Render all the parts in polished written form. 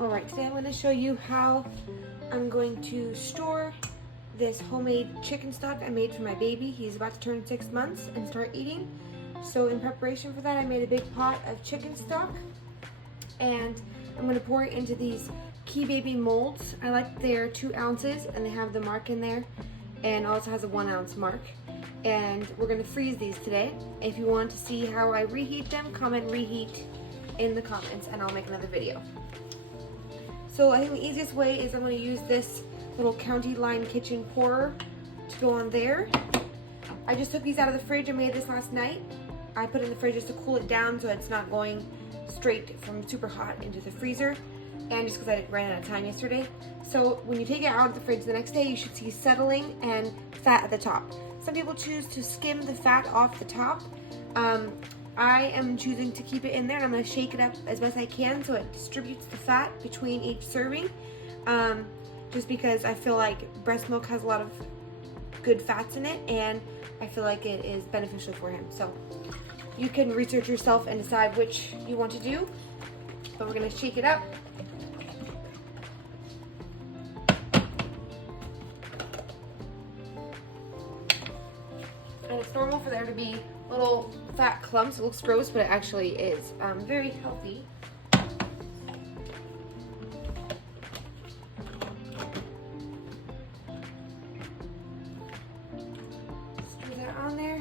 Alright, today I'm going to show you how I'm going to store this homemade chicken stock I made for my baby. He's about to turn 6 months and start eating. So in preparation for that, I made a big pot of chicken stock, and I'm going to pour it into these Key Baby molds. I like they're 2 ounces and they have the mark in there, and also has a 1 ounce mark. And we're going to freeze these today. If you want to see how I reheat them, comment reheat in the comments and I'll make another video. So I think the easiest way is I'm going to use this little county line kitchen pourer to go on there. I just took these out of the fridge. I made this last night. I put it in the fridge just to cool it down so it's not going straight from super hot into the freezer, and just because I ran out of time yesterday. So when you take it out of the fridge the next day, you should see settling and fat at the top. Some people choose to skim the fat off the top. I am choosing to keep it in there, and I'm going to shake it up as best I can so it distributes the fat between each serving, just because I feel like breast milk has a lot of good fats in it, and I feel like it is beneficial for him. So you can research yourself and decide which you want to do, but we're going to shake it up. And it's normal for there to be little fat clumps. It looks gross, but it actually is very healthy. Screw that on there.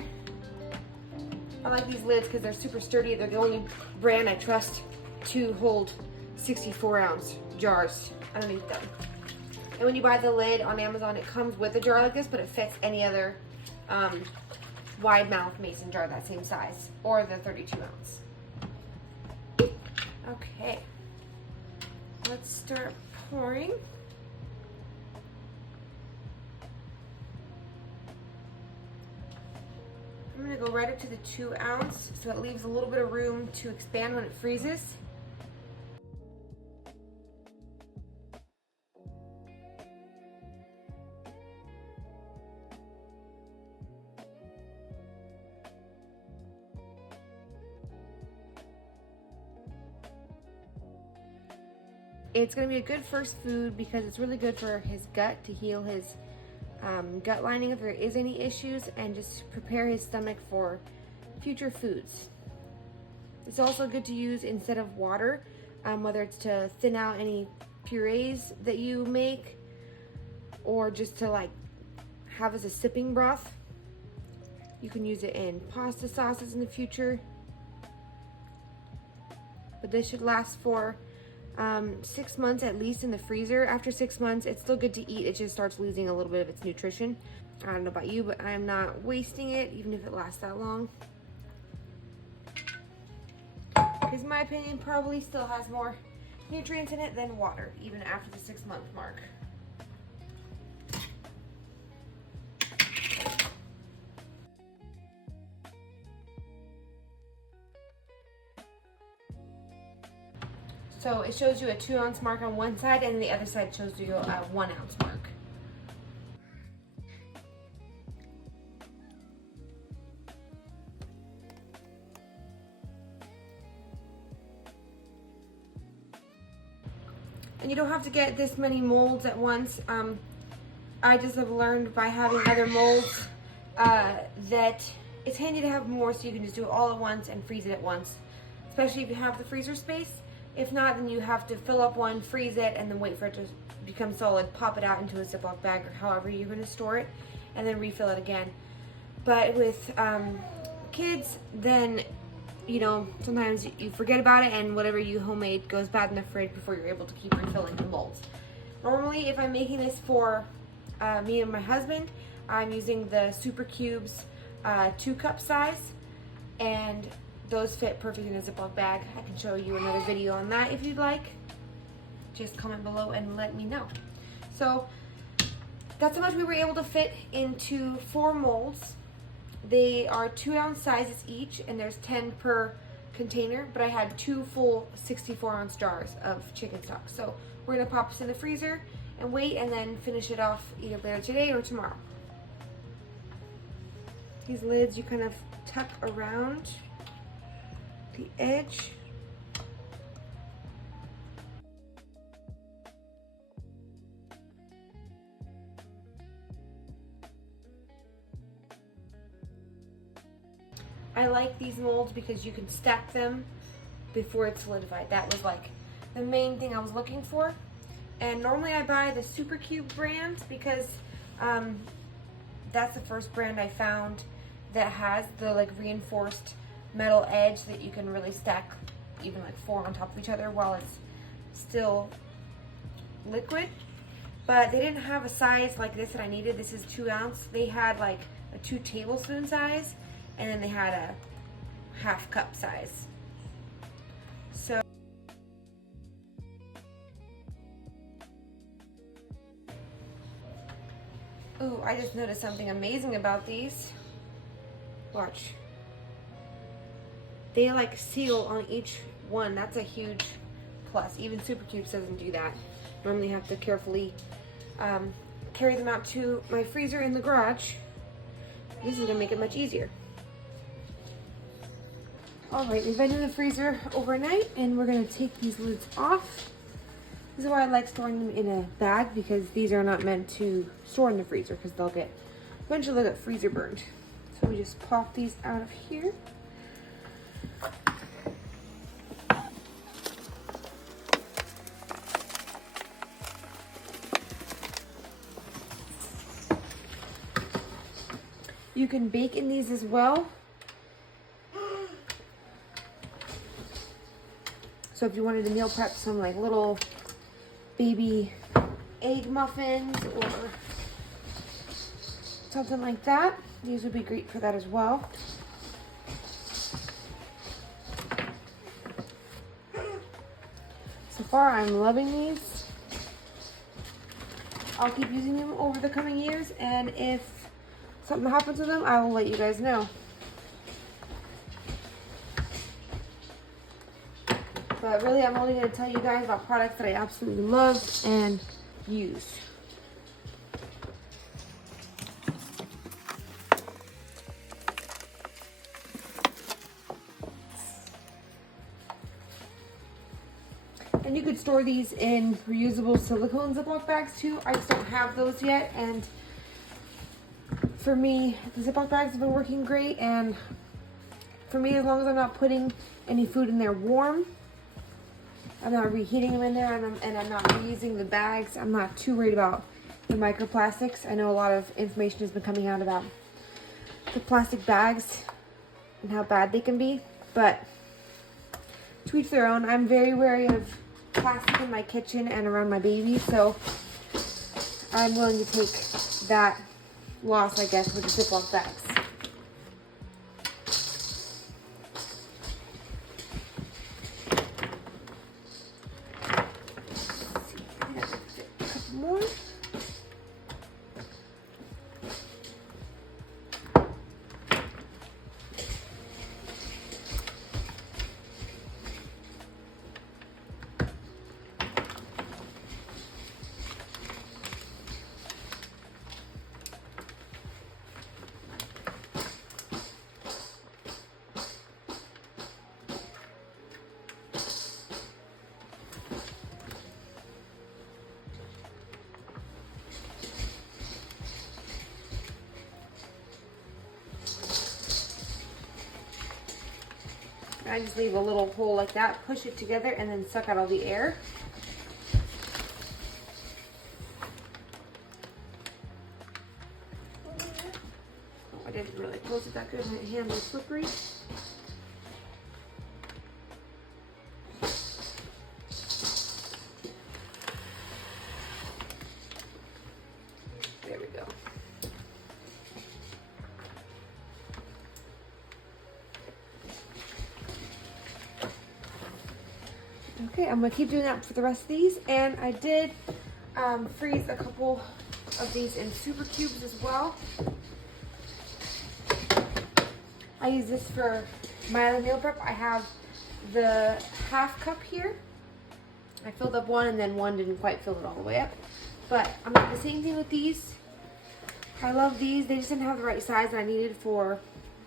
I like these lids because they're super sturdy. They're the only brand I trust to hold 64-ounce jars underneath them. And when you buy the lid on Amazon, it comes with a jar like this, but it fits any other wide mouth mason jar that same size, or the 32 ounce. Okay, let's start pouring. I'm gonna go right up to the 2 ounce so it leaves a little bit of room to expand when it freezes. It's going to be a good first food because it's really good for his gut, to heal his gut lining if there is any issues, and just prepare his stomach for future foods. It's also good to use instead of water, whether it's to thin out any purees that you make, or just to like have as a sipping broth. You can use it in pasta sauces in the future. But this should last for 6 months at least in the freezer. After 6 months, it's still good to eat. It just starts losing a little bit of its nutrition. I don't know about you, but I'm not wasting it, even if it lasts that long. Because in my opinion, probably still has more nutrients in it than water, even after the 6-month mark. So it shows you a 2 ounce mark on one side, and the other side shows you a 1 ounce mark. And you don't have to get this many molds at once. I just have learned by having other molds that it's handy to have more, so you can just do it all at once and freeze it at once, especially if you have the freezer space. If not, then you have to fill up one, freeze it, and then wait for it to become solid, pop it out into a Ziploc bag or however you're going to store it, and then refill it again. But with kids, then, you know, sometimes you forget about it, and whatever you homemade goes bad in the fridge before you're able to keep refilling the molds. Normally, if I'm making this for me and my husband, I'm using the Super Cubes 2-cup size, and those fit perfect in a Ziploc bag. I can show you another video on that if you'd like. Just comment below and let me know. So that's how much we were able to fit into 4 molds. They are 2 ounce sizes each, and there's 10 per container, but I had 2 full 64 ounce jars of chicken stock. So we're gonna pop this in the freezer and wait, and then finish it off either later today or tomorrow. These lids you kind of tuck around the edge. I like these molds because you can stack them before it's solidified. That was like the main thing I was looking for. And normally I buy the Super Cube brand because that's the first brand I found that has the like reinforced metal edge that you can really stack even like 4 on top of each other while it's still liquid. But they didn't have a size like this that I needed. This is 2 ounce. They had like a 2 tablespoon size, and then they had a half cup size. So ooh, I just noticed something amazing about these. Watch. They like seal on each one. That's a huge plus. Even Super Cubes doesn't do that. Normally have to carefully carry them out to my freezer in the garage. This is gonna make it much easier. All right, we've been in the freezer overnight and we're gonna take these lids off. This is why I like storing them in a bag, because these are not meant to store in the freezer because eventually they'll get freezer burned. So we just pop these out of here. You can bake in these as well. So if you wanted to meal prep some like little baby egg muffins or something like that, these would be great for that as well. So far I'm loving these. I'll keep using them over the coming years, and if something happens to them, I will let you guys know. But really, I'm only going to tell you guys about products that I absolutely love and use. And you could store these in reusable silicone Ziploc bags too. I just don't have those yet, and for me, the Ziploc bags have been working great. And for me, as long as I'm not putting any food in there warm, I'm not reheating them in there, and I'm not reusing the bags, I'm not too worried about the microplastics. I know a lot of information has been coming out about the plastic bags and how bad they can be, but to each their own. I'm very wary of plastic in my kitchen and around my baby, so I'm willing to take that loss, I guess, with the Ziploc bags. More. I just leave a little hole like that, push it together, and then suck out all the air. Oh, I didn't really close it that good. My hands are slippery. There we go. Okay, I'm gonna keep doing that for the rest of these, and I did freeze a couple of these in Super Cubes as well. I use this for my other meal prep. I have the half cup here. I filled up one, and then one didn't quite fill it all the way up. But I'm gonna do the same thing with these. I love these. They just didn't have the right size that I needed for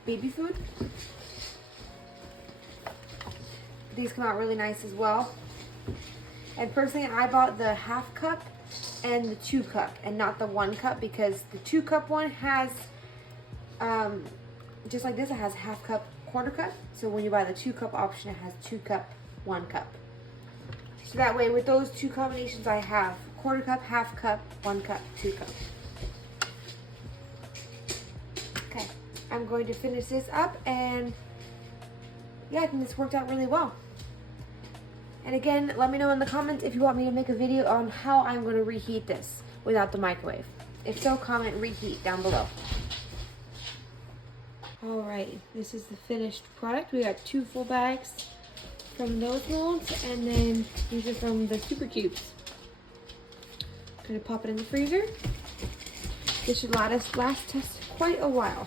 baby food. These come out really nice as well. And personally, I bought the half cup and the 2 cup and not the 1 cup, because the 2 cup one has, just like this, it has half cup quarter cup. So when you buy the 2-cup option, it has 2 cup, 1 cup. So that way with those two combinations I have quarter cup, half cup, 1 cup, 2 cup. Okay, I'm going to finish this up, and yeah, I think this worked out really well. And again, let me know in the comments if you want me to make a video on how I'm going to reheat this without the microwave. If so, comment reheat down below. Alright, this is the finished product. We got 2 full bags from those molds, and then these are from the super cubes. Gonna pop it in the freezer. This should last us quite a while.